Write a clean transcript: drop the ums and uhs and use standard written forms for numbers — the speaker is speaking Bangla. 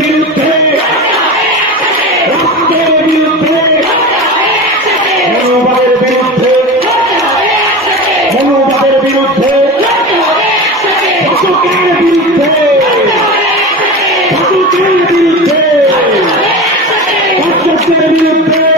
বিরুদ্ধে রাষ্ট্রের বিরুদ্ধে মনোভাবের বিরুদ্ধে মনোভাবের বিরুদ্ধে শাসকের বিরুদ্ধে শাসকের বিরুদ্ধে রাষ্ট্রের বিরুদ্ধে